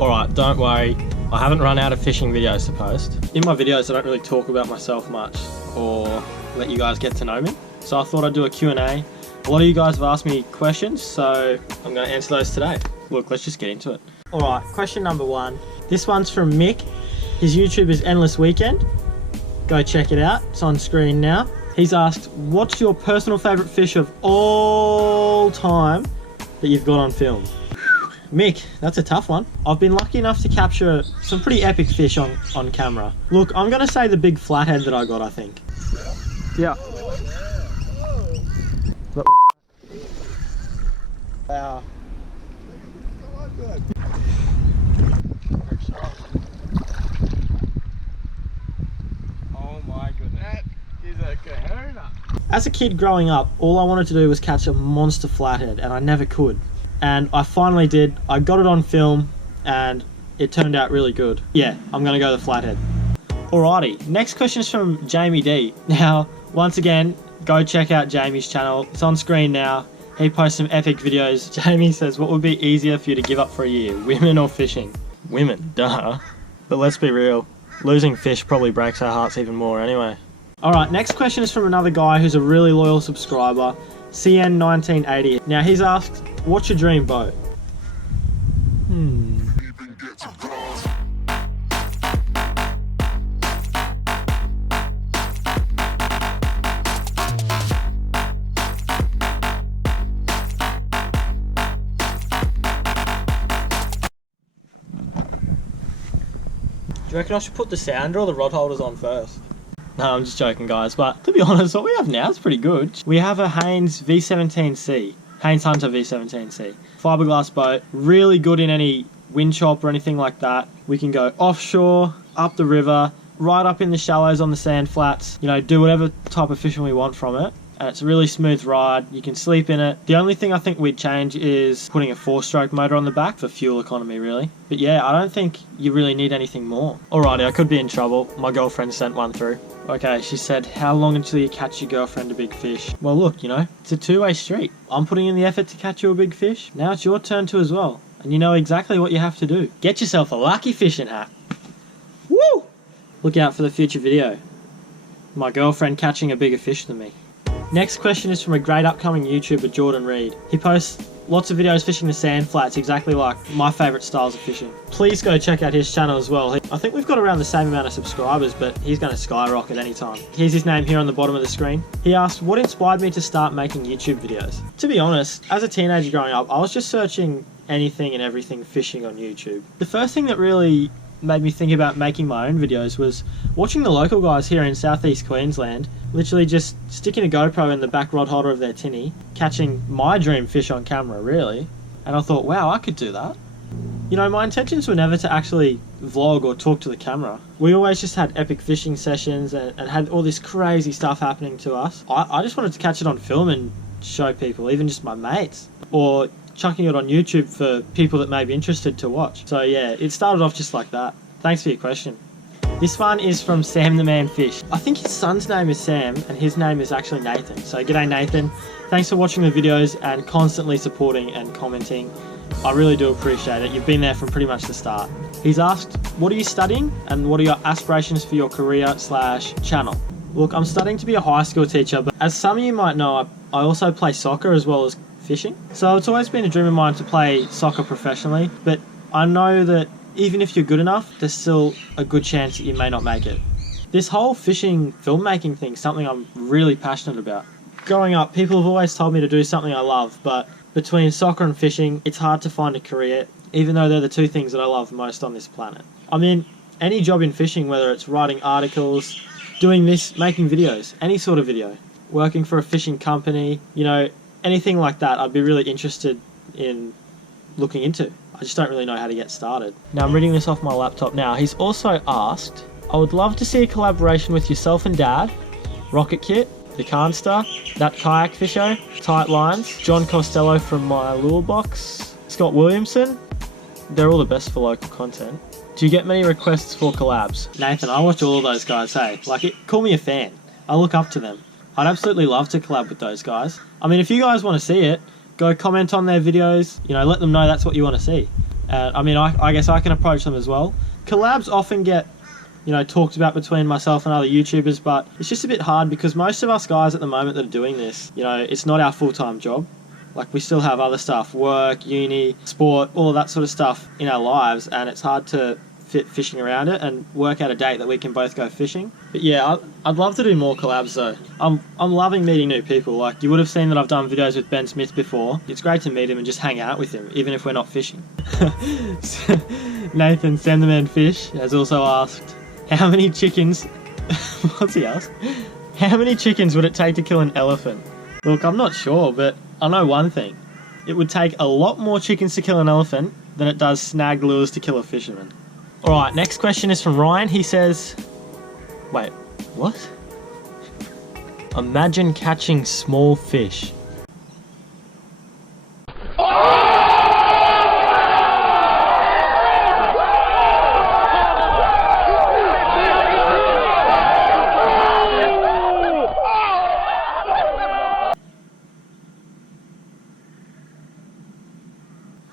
Alright, don't worry, I haven't run out of fishing videos to post. In my videos I don't really talk about myself much or let you guys get to know me. So I thought I'd do a Q&A. A lot of you guys have asked me questions, so I'm going to answer those today. Look, let's just get into it. Alright, question number 1. This one's from Mick. His YouTube is Endless Weekend. Go check it out, it's on screen now. He's asked, what's your personal favourite fish of all time that you've got on film? Mick, that's a tough one. I've been lucky enough to capture some pretty epic fish on camera. Look, I'm going to say the big flathead that I got, I think. Yeah. Wow. Oh my goodness. That is a kahuna. As a kid growing up, all I wanted to do was catch a monster flathead, and I never could. And I finally did. I got it on film and it turned out really good. Yeah, I'm gonna go the flathead. Alrighty, next question is from Jamie D. Now, once again, go check out Jamie's channel. It's on screen now. He posts some epic videos. Jamie says, what would be easier for you to give up for a year, women or fishing? Women, duh. But let's be real, losing fish probably breaks our hearts even more anyway. Alright, next question is from another guy who's a really loyal subscriber, CN1980. Now he's asked, what's your dream boat? Do you reckon I should put the sounder or the rod holders on first? No, I'm just joking, guys, but to be honest, what we have now is pretty good. We have a Haynes V17C, Haynes Hunter V17C. Fiberglass boat, really good in any wind chop or anything like that. We can go offshore, up the river, right up in the shallows on the sand flats, you know, do whatever type of fishing we want from it. And it's a really smooth ride, you can sleep in it. The only thing I think we'd change is putting a 4-stroke motor on the back for fuel economy, really. But yeah, I don't think you really need anything more. Alrighty, I could be in trouble. My girlfriend sent one through. Okay, she said, how long until you catch your girlfriend a big fish? Well look, you know, it's a two-way street. I'm putting in the effort to catch you a big fish. Now it's your turn to as well. And you know exactly what you have to do. Get yourself a lucky fishing hat. Woo! Look out for the future video. My girlfriend catching a bigger fish than me. Next question is from a great upcoming YouTuber, Jordan Reed. He posts lots of videos fishing the sand flats, exactly like my favourite styles of fishing. Please go check out his channel as well. I think we've got around the same amount of subscribers, but he's going to skyrocket anytime. Here's his name here on the bottom of the screen. He asked, what inspired me to start making YouTube videos? To be honest, as a teenager growing up, I was just searching anything and everything fishing on YouTube. The first thing that really made me think about making my own videos was watching the local guys here in southeast Queensland literally just sticking a GoPro in the back rod holder of their tinny, catching my dream fish on camera, really. And I thought, wow, I could do that. You know, my intentions were never to actually vlog or talk to the camera. We always just had epic fishing sessions and had all this crazy stuff happening to us. I just wanted to catch it on film and show people, even just my mates, or chucking it on YouTube for people that may be interested to watch. So yeah, it started off just like that. Thanks for your question. This one is from Sam the Man Fish. I think his son's name is Sam and his name is actually Nathan. So g'day Nathan. Thanks for watching the videos and constantly supporting and commenting. I really do appreciate it. You've been there from pretty much the start. He's asked, what are you studying and what are your aspirations for your career/channel? Look, I'm studying to be a high school teacher, but as some of you might know, I also play soccer as well as fishing. So it's always been a dream of mine to play soccer professionally, but I know that even if you're good enough, there's still a good chance that you may not make it. This whole fishing filmmaking thing is something I'm really passionate about. Growing up, people have always told me to do something I love, but between soccer and fishing, it's hard to find a career, even though they're the two things that I love most on this planet. I mean, any job in fishing, whether it's writing articles, doing this, making videos, any sort of video, working for a fishing company, you know, anything like that, I'd be really interested in looking into. I just don't really know how to get started. Now I'm reading this off my laptop now. He's also asked, I would love to see a collaboration with yourself and Dad, Rocket Kit, the Carnstar, That Kayak Fisher, Tight Lines, John Costello from My Lure Box, Scott Williamson. They're all the best for local content. Do you get many requests for collabs? Nathan, I watch all of those guys, hey. Call me a fan. I look up to them. I'd absolutely love to collab with those guys. I mean, if you guys want to see it, go comment on their videos, you know, let them know that's what you want to see. I mean, I guess I can approach them as well. Collabs often get, you know, talked about between myself and other YouTubers, but it's just a bit hard because most of us guys at the moment that are doing this, you know, it's not our full-time job. Like, we still have other stuff, work, uni, sport, all of that sort of stuff in our lives, and it's hard to fit fishing around it and work out a date that we can both go fishing. But yeah, I'd love to do more collabs though. I'm loving meeting new people. Like, you would have seen that I've done videos with Ben Smith before. It's great to meet him and just hang out with him, even if we're not fishing. Nathan Senderman Fish has also asked, how many chickens what's he asked? How many chickens would it take to kill an elephant? Look, I'm not sure, but I know one thing. It would take a lot more chickens to kill an elephant than it does snagged lures to kill a fisherman. Alright, next question is from Ryan. He says, wait, what? Imagine catching small fish.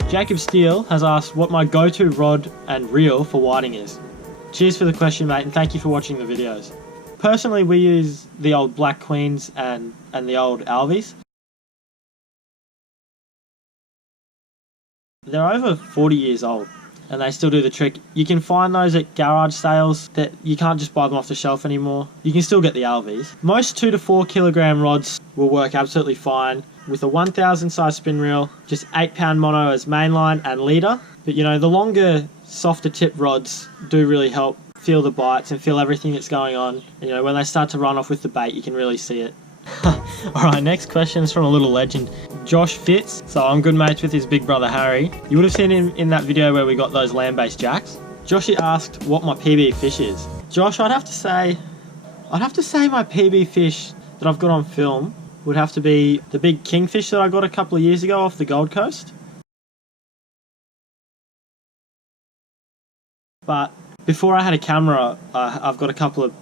Jacob Steele has asked what my go-to rod and reel for whiting is. Cheers for the question, mate, and thank you for watching the videos. Personally, we use the old Black Queens and the old Alvies. They're over 40 years old and they still do the trick. You can find those at garage sales. That you can't just buy them off the shelf anymore. You can still get the Alvies. Most 2 to 4 kilogram rods will work absolutely fine with a 1000 size spin reel, just 8-pound mono as mainline and leader. But you know, the longer, softer tip rods do really help feel the bites and feel everything that's going on. And, you know, when they start to run off with the bait, you can really see it. Alright, next question is from a little legend, Josh Fitz. So I'm good mates with his big brother Harry. You would have seen him in that video where we got those land-based jacks. Joshy asked what my PB fish is. Josh, I'd have to say my PB fish that I've got on film would have to be the big kingfish that I got a couple of years ago off the Gold Coast. But before I had a camera, I've got a couple of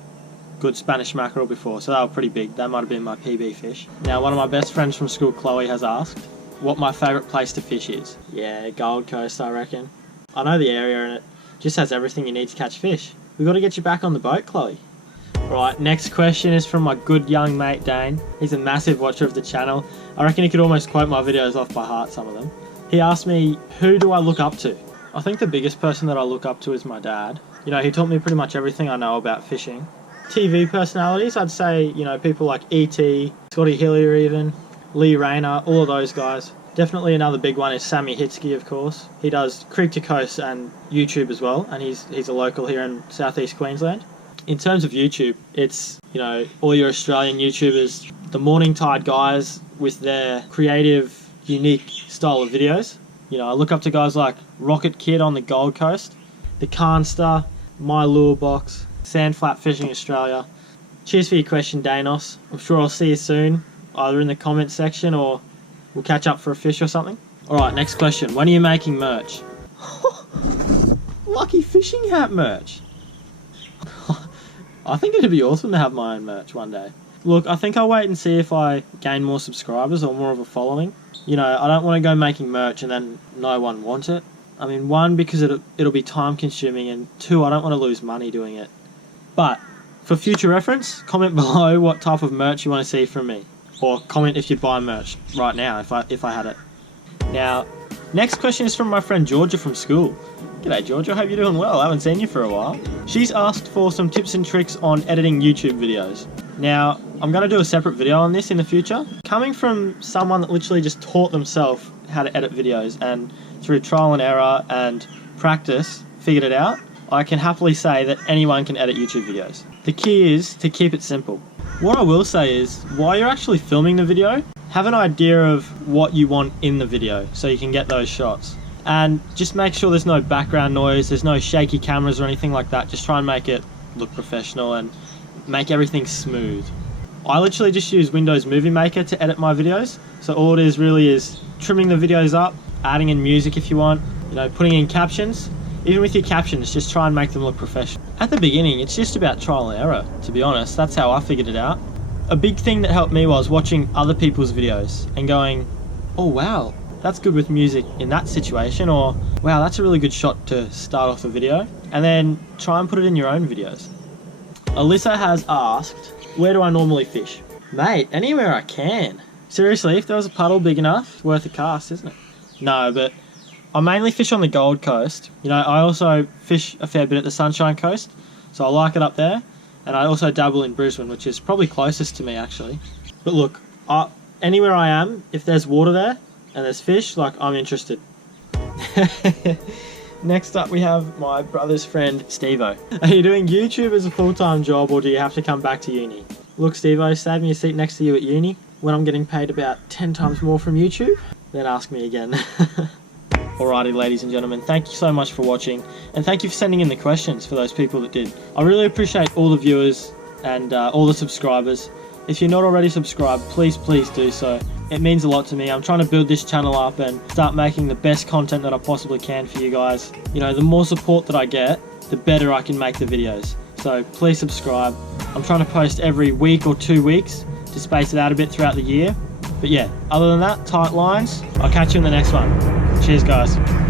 good Spanish mackerel before, so they were pretty big. That might have been my PB fish. Now, one of my best friends from school, Chloe, has asked what my favourite place to fish is. Yeah, Gold Coast, I reckon. I know the area and it just has everything you need to catch fish. We've got to get you back on the boat, Chloe. Right, next question is from my good young mate Dane. He's a massive watcher of the channel. I reckon he could almost quote my videos off by heart, some of them. He asked me, who do I look up to? I think the biggest person that I look up to is my dad. You know, he taught me pretty much everything I know about fishing. TV personalities, I'd say, you know, people like E.T., Scotty Hillier even, Lee Rayner, all of those guys. Definitely another big one is Sammy Hitsky, of course. He does Creek to Coast and YouTube as well, and he's a local here in southeast Queensland. In terms of YouTube, it's, you know, all your Australian YouTubers, the Morning Tide guys with their creative, unique style of videos. You know, I look up to guys like Rocket Kid on the Gold Coast, the Carnster, My Lure Box, Sandflat Fishing Australia. Cheers for your question, Danos. I'm sure I'll see you soon, either in the comments section or we'll catch up for a fish or something. Alright, next question. When are you making merch? Lucky fishing hat merch. I think it'd be awesome to have my own merch one day. Look, I think I'll wait and see if I gain more subscribers or more of a following. You know, I don't want to go making merch and then no one wants it. I mean, one, because it'll be time consuming, and two, I don't want to lose money doing it. But for future reference, comment below what type of merch you want to see from me. Or comment if you'd buy merch right now if I had it. Now, next question is from my friend Georgia from school. G'day Georgia, hope you're doing well. I haven't seen you for a while. She's asked for some tips and tricks on editing YouTube videos. Now, I'm going to do a separate video on this in the future. Coming from someone that literally just taught themselves how to edit videos and through trial and error and practice figured it out, I can happily say that anyone can edit YouTube videos. The key is to keep it simple. What I will say is, while you're actually filming the video, have an idea of what you want in the video so you can get those shots. And just make sure there's no background noise, there's no shaky cameras or anything like that. Just try and make it look professional and make everything smooth. I literally just use Windows Movie Maker to edit my videos. So all it is really is trimming the videos up, adding in music if you want, you know, putting in captions. Even with your captions, just try and make them look professional. At the beginning, it's just about trial and error, to be honest. That's how I figured it out. A big thing that helped me was watching other people's videos and going, oh wow, that's good with music in that situation. Or, wow, that's a really good shot to start off a video. And then try and put it in your own videos. Alyssa has asked, where do I normally fish? Mate, anywhere I can. Seriously, if there was a puddle big enough, it's worth a cast, isn't it? No, but I mainly fish on the Gold Coast. You know, I also fish a fair bit at the Sunshine Coast, so I like it up there. And I also dabble in Brisbane, which is probably closest to me, actually. But look, anywhere I am, if there's water there and there's fish, like, I'm interested. Next up, we have my brother's friend, Steve-O. Are you doing YouTube as a full-time job, or do you have to come back to uni? Look, Steve-O, save me a seat next to you at uni. When I'm getting paid about 10 times more from YouTube, then ask me again. Alrighty, ladies and gentlemen, thank you so much for watching, and thank you for sending in the questions for those people that did. I really appreciate all the viewers and all the subscribers. If you're not already subscribed, please do so. It means a lot to me. I'm trying to build this channel up and start making the best content that I possibly can for you guys. You know, the more support that I get, the better I can make the videos. So please subscribe. I'm trying to post every week or 2 weeks to space it out a bit throughout the year. But yeah, other than that, tight lines. I'll catch you in the next one. Cheers, guys.